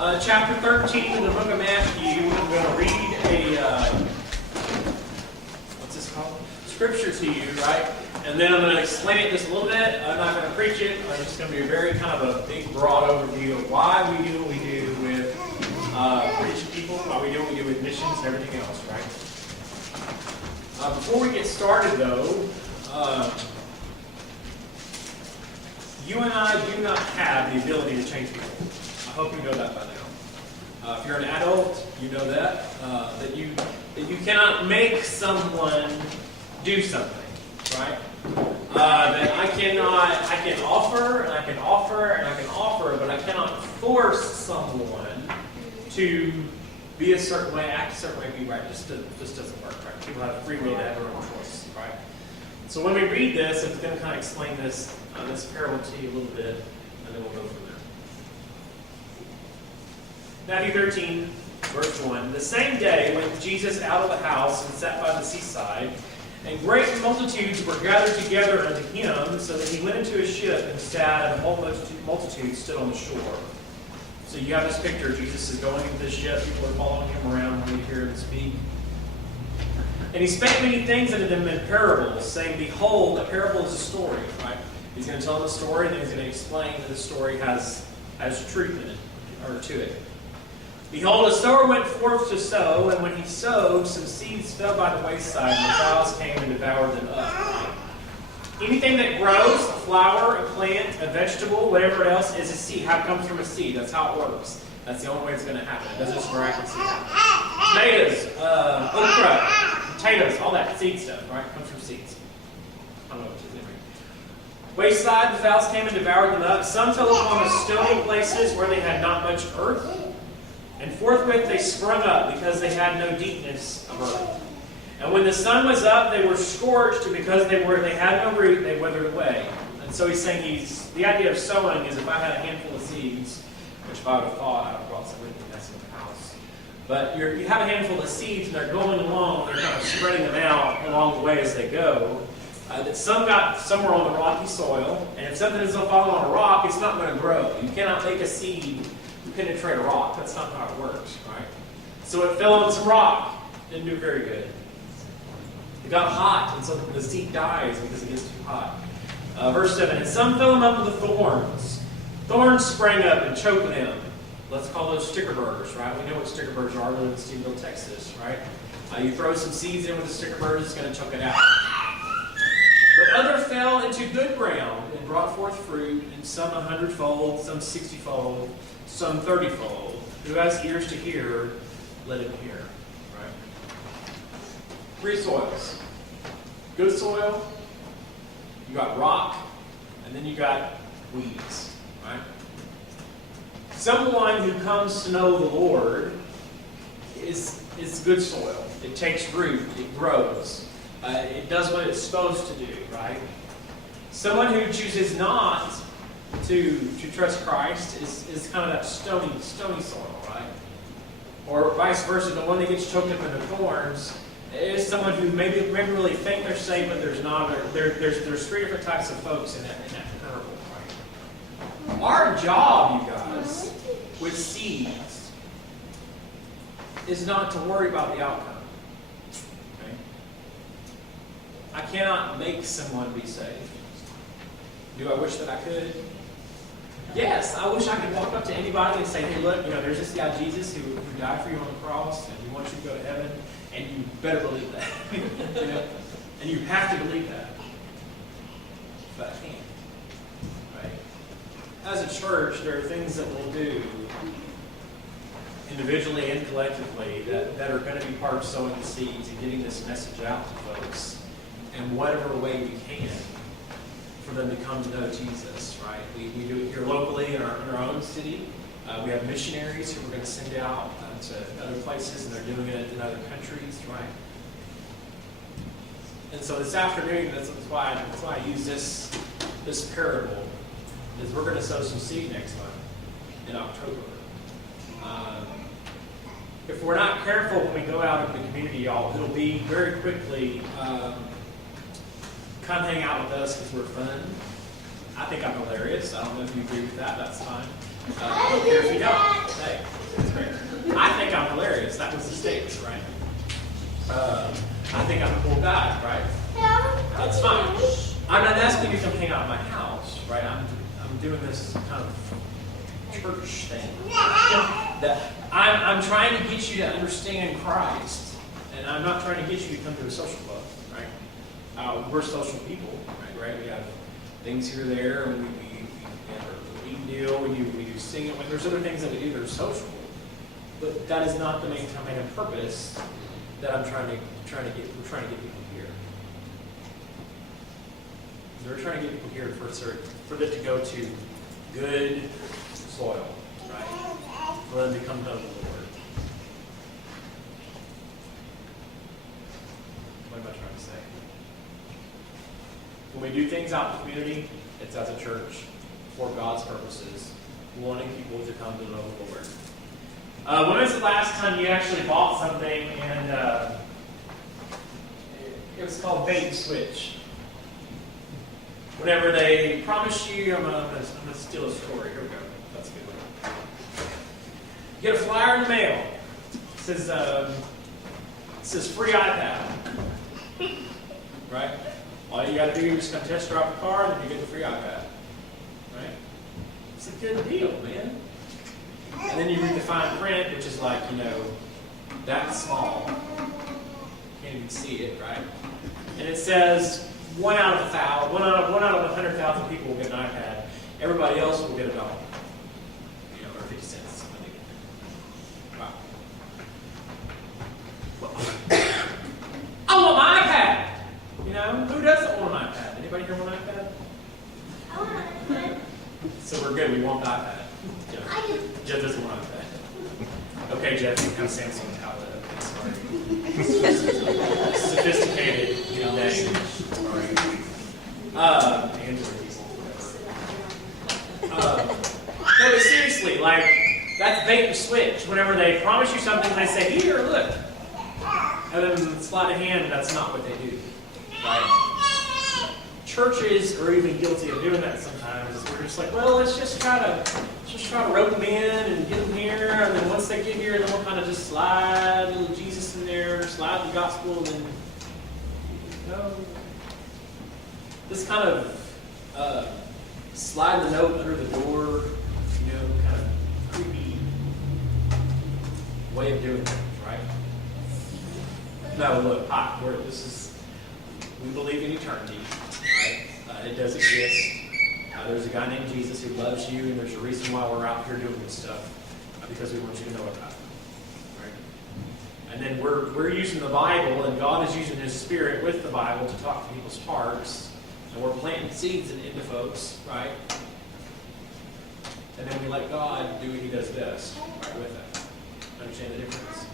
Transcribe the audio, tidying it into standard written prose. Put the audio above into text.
Chapter 13 of the book of Matthew. I'm going to read what's this called? Scripture to you, right? And then I'm going to explain it just a little bit. I'm not going to preach it. I'm just going to be a very kind of a big, broad overview of why we do what we do with reaching people, why we do what we do with missions and everything else, right? Before we get started, though, you and I do not have the ability to change people. I hope you know that by now. If you're an adult, you know that that you cannot make someone do something, right? That I can offer and I can offer and I can offer, but I cannot force someone to be a certain way, act a certain way, be right. Just doesn't work, right? People have free will to have their own choice, right? So when we read this, I'm going to kind of explain this parable to you a little bit, and then we'll go from there. Matthew 13, verse 1. The same day went Jesus out of the house and sat by the seaside, and great multitudes were gathered together unto him, so that he went into a ship and sat, and the whole multitude stood on the shore. So you have this picture. Jesus is going into the ship. People are following him around when you hear him speak. And he spake many things unto them in parables, saying, Behold, a parable is a story. Right? He's going to tell them a story, and then he's going to explain that the story has truth in it, or to it. Behold, a sower went forth to sow, and when he sowed, some seeds fell by the wayside, and the fowls came and devoured them up. Anything that grows, a flower, a plant, a vegetable, whatever else, is a seed. How it comes from a seed. That's how it works. That's the only way it's going to happen. It doesn't just miraculously happen. Tomatoes, okra, potatoes, all that seed stuff, right? It comes from seeds. I don't know what it is anyway. Wayside, the fowls came and devoured them up. Some fell upon the stony places where they had not much earth. And forthwith they sprung up, because they had no deepness of earth. And when the sun was up, they were scorched, and because they had no root, they withered away. And so he's saying the idea of sowing is if I had a handful of seeds, which if I would have thought, I would have brought some with me, that's in the house. But you have a handful of seeds, and they're going along, they're kind of spreading them out along the way as they go. That some got somewhere on the rocky soil, and if something is falling on a rock, it's not going to grow. You cannot make a seed penetrate a rock. That's not how it works, right? So it fell on some rock. Didn't do very good. It got hot, and so the seed dies because it gets too hot. Verse 7, and some fell among the thorns. Thorns sprang up and choked them. Let's call those sticker burrs, right? We know what sticker burrs are. We live in Stevensville, Texas, right? You throw some seeds in with the sticker burrs, it's going to choke it out. But others fell into good ground and brought forth fruit, and some 100-fold, some 60-fold, some 30-fold. Who has ears to hear, let him hear. Right? Three soils. Good soil, you got rock, and then you got weeds. Right? Someone who comes to know the Lord is good soil. It takes root, it grows. It does what it's supposed to do, right? Someone who chooses not to trust Christ is kind of that stony soil, right? Or vice versa, the one that gets choked up in the thorns is someone who maybe really think they're saved, but there's not. There's three different types of folks in that parable, right? Our job, you guys, with seeds is not to worry about the outcome. Okay? I cannot make someone be saved. Do I wish that I could? Yes, I wish I could walk up to anybody and say, hey, look, there's this guy Jesus who died for you on the cross, and he wants you to go to heaven, and you better believe that. And you have to believe that. But I can't. Right? As a church, there are things that we'll do individually and collectively that are going to be part of sowing the seeds and getting this message out to folks in whatever way we can, for them to come to know Jesus, right? We do it here locally in our own city. We have missionaries who we're going to send out to other places, and they're doing it in other countries, right? And so this afternoon, that's why I use this parable, is we're going to sow some seed next month in October. If we're not careful when we go out in the community, y'all, it'll be very quickly come hang out with us because we're fun. I think I'm hilarious. I don't know if you agree with that. That's fine. I don't care if you don't. Hey. statement, right? I think I'm a cool guy, right? That's fine. I'm not asking you to come hang out at my house, right? I'm doing this kind of church thing. That I'm trying to get you to understand Christ, and I'm not trying to get you to come to a social club, right? We're social people, right? We have things here or there, and we have a eat deal, we do singing. There's other things that we do that are social, but that is not the main purpose that we're trying to get people here. We're trying to get people here for them to go to good soil, right? For them to come to the Lord. What am I trying to say? When we do things out in the community, it's as a church for God's purposes, wanting people to come to know the Lord. When was the last time you actually bought something and it was called bait and switch? Whenever they promise you, I'm gonna steal a story. Here we go. That's a good one. You get a flyer in the mail. It says free iPad. Right? All you got to do is just come test drive the car, and then you get the free iPad. Right? It's a good deal, man. And then you read the fine print, which is like, that small. Can't even see it, right? And it says 1 out of 1,000, 1 out of 100,000 people will get an iPad. Everybody else will get $1. Or 50 cents. Wow. I want my iPad. Who doesn't want an iPad? Anybody here want an iPad? I want an iPad. So we're good. We want the iPad. I do. Jeff doesn't want an iPad. Okay, Jeff, you have Samsung tablet. Okay, sorry. Sophisticated name. No, but seriously, that's bait and switch. Whenever they promise you something, they say, "Here, look," and then slide a hand. That's not what they do, right? Churches are even guilty of doing that sometimes. We're just like, well, let's just try to rope them in and get them here, and then once they get here, then we'll kind of just slide a little Jesus in there, slide the gospel, and then this kind of slide the note under the door, kind of creepy way of doing things, right? No, look, we believe in eternity, right? It does exist. There's a guy named Jesus who loves you, and there's a reason why we're out here doing this stuff, because we want you to know about it, right? And then we're using the Bible, and God is using His Spirit with the Bible to talk to people's hearts, and we're planting seeds into folks, right? And then we let God do what He does best, right, with it. Understand the difference?